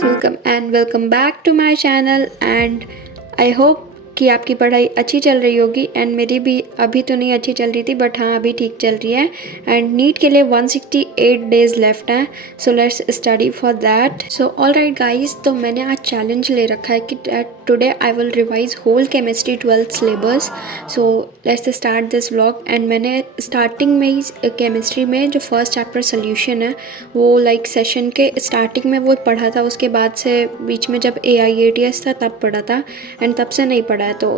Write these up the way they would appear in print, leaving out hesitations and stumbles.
guys, welcome back to my channel and I hope कि आपकी पढ़ाई अच्छी चल रही होगी एंड मेरी भी अभी तो नहीं अच्छी चल रही थी बट हाँ अभी ठीक चल रही है एंड नीट के लिए 168 डेज लेफ्ट हैं so let's study for that. So alright guys, तो मैंने आज चैलेंज ले रखा है कि today I will revise whole chemistry 12th syllabus. So let's start this vlog and मैंने स्टार्टिंग में ही केमिस्ट्री में जो फर्स्ट चैप्टर सोल्यूशन है वो लाइक सेशन के स्टार्टिंग में वो पढ़ा था, उसके बाद से बीच में जब AIATS था तब पढ़ा था एंड तब से नहीं पढ़ा है। तो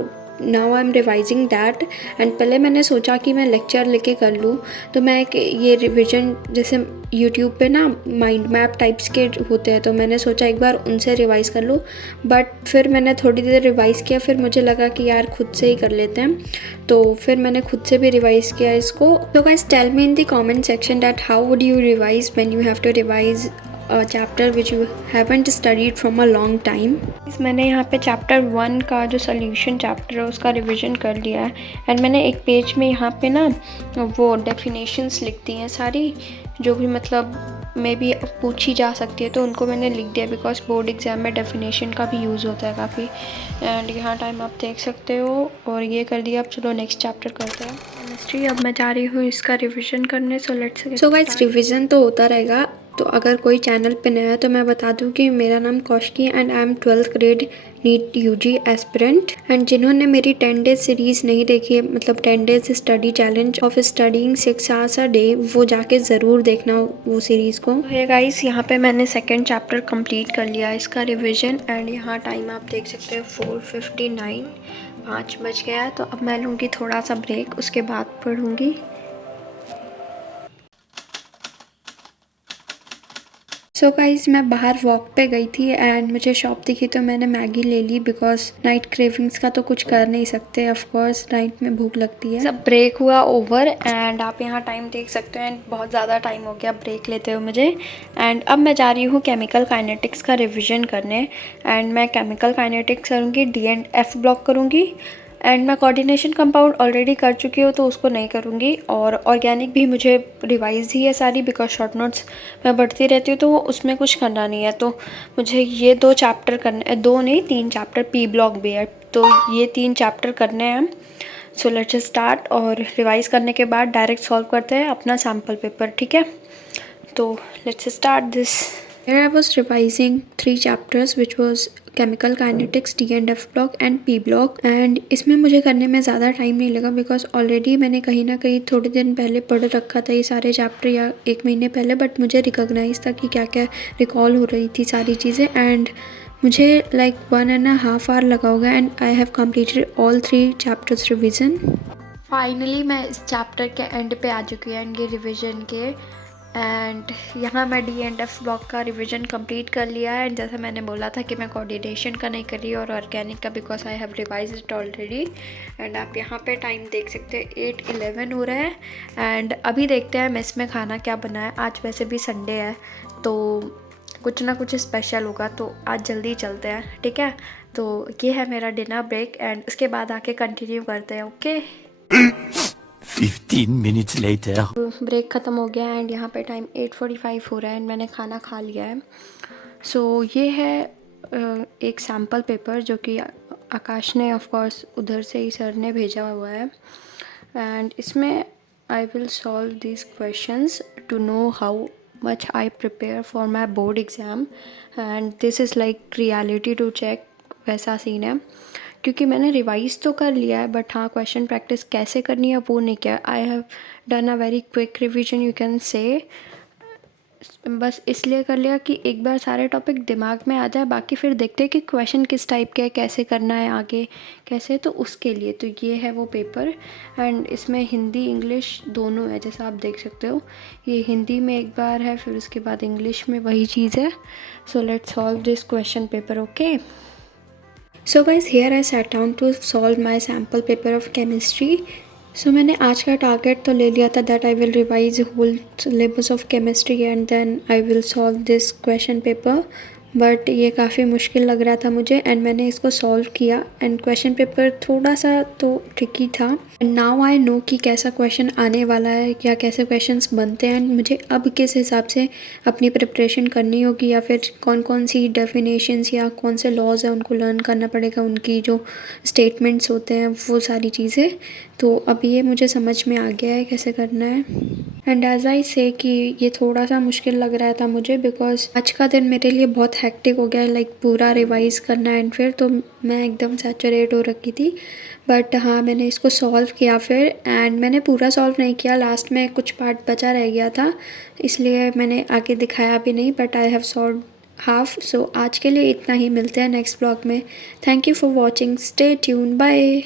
now I am revising that and पहले मैंने सोचा कि मैं लेक्चर लेके कर लूँ, तो मैं एक ये रिविज़न जैसे यूट्यूब पे ना माइंड मैप टाइप्स के होते हैं तो मैंने सोचा एक बार उनसे रिवाइज़ कर लूँ, बट फिर मैंने थोड़ी देर रिवाइज़ किया, फिर मुझे लगा कि यार खुद से ही कर लेते हैं, तो फिर मैंने खुद से भी रिवाइज़ किया इसको। तो guys tell me in the comment section that how would you revise when you have to revise a chapter which you haven't studied from a long time। मैंने यहाँ पे चैप्टर 1 का जो सोल्यूशन चैप्टर है उसका रिवीजन कर लिया है एंड मैंने एक पेज में यहाँ पे ना वो डेफिनेशंस लिख दी हैं सारी, जो भी मतलब मे भी पूछी जा सकती है, तो उनको मैंने लिख दिया बिकॉज बोर्ड एग्ज़ाम में डेफिनेशन का भी यूज़ होता है काफ़ी। एंड यहाँ टाइम आप देख सकते हो और ये कर दिया। अब चलो नेक्स्ट चैप्टर करते हैं केमिस्ट्री। अब मैं जा रही हूँ इसका रिविज़न करने। सो गाइस रिविज़न तो होता रहेगा, तो अगर कोई चैनल पे नया है तो मैं बता दूं कि मेरा नाम Kaushiki and I am 12th grade NEET UG aspirant. And जिन्होंने मेरी 10 डेज सीरीज़ नहीं देखी है, मतलब 10 days study challenge of studying 6 hours a day, वो जाके ज़रूर देखना वो सीरीज़ को। है गाइस, यहाँ पे मैंने सेकेंड चैप्टर कंप्लीट कर लिया इसका रिविज़न एंड यहाँ टाइम आप देख सकते हैं 4:59, 5 बज गया है। तो अब मैं लूँगी थोड़ा सा ब्रेक, उसके बाद पढ़ूँगी। सो गाइस मैं बाहर वॉक पे गई थी एंड मुझे शॉप दिखी तो मैंने मैगी ले ली बिकॉज नाइट क्रेविंग्स का तो कुछ कर नहीं सकते, ऑफ कोर्स नाइट में भूख लगती है। सब ब्रेक हुआ ओवर एंड आप यहाँ टाइम देख सकते हो एंड बहुत ज़्यादा टाइम हो गया ब्रेक लेते हुए मुझे। एंड अब मैं जा रही हूँ केमिकल काइनेटिक्स का रिविजन करने एंड मैं केमिकल काइनेटिक्स करूँगी, D&F ब्लॉक करूँगी एंड मैं कोऑर्डिनेशन कंपाउंड ऑलरेडी कर चुकी हूँ तो उसको नहीं करूँगी। और ऑर्गेनिक भी मुझे रिवाइज ही है सारी बिकॉज शॉर्ट नोट्स मैं बढ़ती रहती हूँ तो उसमें कुछ करना नहीं है। तो मुझे ये 2 चैप्टर करने, 2 नहीं 3 चैप्टर, P ब्लॉक भी है, तो ये 3 चैप्टर करने हैं। सो लेट्स स्टार्ट और रिवाइज करने के बाद डायरेक्ट सॉल्व करते हैं अपना सैम्पल पेपर, ठीक है। तो let's start this. Here I was revising 3 chapters which was chemical kinetics, D&F block and P block and इसमें मुझे करने में ज़्यादा टाइम नहीं लगा बिकॉज ऑलरेडी मैंने कहीं ना कहीं थोड़े दिन पहले पढ़ रखा था ये सारे चैप्टर या 1 महीने पहले, बट मुझे रिकॉग्नाइज था कि क्या क्या रिकॉल हो रही थी सारी चीज़ें एंड मुझे लाइक 1.5 hour लगा होगा and I have completed all 3 chapters revision. Finally मैं इस चैप्टर के एंड पे आ चुकी हूँ एंड ये रिविज़न के एंड यहाँ मैं D&F ब्लॉक का रिवीजन कंप्लीट कर लिया है एंड जैसा मैंने बोला था कि मैं कोऑर्डिनेशन का नहीं कर रही और ऑर्गेनिक का because I have revise it already. And आप यहाँ पे टाइम देख सकते हैं 8:11 हो रहा है एंड अभी देखते हैं मेस में खाना क्या बना है। आज वैसे भी संडे है तो कुछ ना कुछ स्पेशल होगा, तो आज जल्दी चलते हैं, ठीक है। तो ये है मेरा डिनर ब्रेक एंड उसके बाद आके कंटिन्यू करते हैं, ओके। 15 minutes later। ब्रेक ख़त्म हो गया एंड यहाँ पे टाइम 8:45 हो रहा है एंड मैंने खाना खा लिया है। सो ये है एक सैम्पल पेपर जो कि आकाश ने ऑफ कोर्स उधर से ही सर ने भेजा हुआ है एंड इसमें I will solve this questions to know how much I prepare for my board exam and this is like reality to check, वैसा सीन है क्योंकि मैंने रिवाइज़ तो कर लिया है बट हाँ क्वेश्चन प्रैक्टिस कैसे करनी है वो नहीं किया। I have done a very quick revision you can say, बस इसलिए कर लिया कि एक बार सारे टॉपिक दिमाग में आ जाए, बाकी फिर देखते हैं कि क्वेश्चन किस टाइप के है, कैसे करना है आगे कैसे, तो उसके लिए। तो ये है वो पेपर एंड इसमें हिंदी इंग्लिश दोनों है जैसा आप देख सकते हो। ये हिंदी में एक बार है फिर उसके बाद इंग्लिश में वही चीज़ है। So let's solve this question paper, okay. So guys here I sat down to solve my sample paper of chemistry. So मैंने आज का टारगेट तो ले लिया था that I will revise whole syllabus of chemistry and then I will solve this question paper but ये काफ़ी मुश्किल लग रहा था मुझे एंड मैंने इसको सॉल्व किया एंड क्वेश्चन पेपर थोड़ा सा तो ट्रिकी था एंड नाउ आई नो कि कैसा क्वेश्चन आने वाला है या कैसे क्वेश्चंस बनते हैं एंड मुझे अब किस हिसाब से अपनी प्रिपरेशन करनी होगी या फिर कौन कौन सी डेफिनेशंस या कौन से लॉज हैं उनको लर्न करना पड़ेगा, उनकी जो स्टेटमेंट्स होते हैं वो सारी चीज़ें। तो अब ये मुझे समझ में आ गया है कैसे करना है एंड एज आई से कि ये थोड़ा सा मुश्किल लग रहा था मुझे बिकॉज आज का दिन मेरे लिए बहुत हेक्टिक हो गया है, लाइक पूरा रिवाइज करना एंड फिर तो मैं एकदम सैचुरेट हो रखी थी। बट हाँ, मैंने इसको सॉल्व किया फिर एंड मैंने पूरा सॉल्व नहीं किया, लास्ट में कुछ पार्ट बचा रह गया था इसलिए मैंने आगे दिखाया भी नहीं, but I have solved half. So आज के लिए इतना ही, मिलते हैं नेक्स्ट ब्लॉग में। Thank you for watching, stay tune, bye.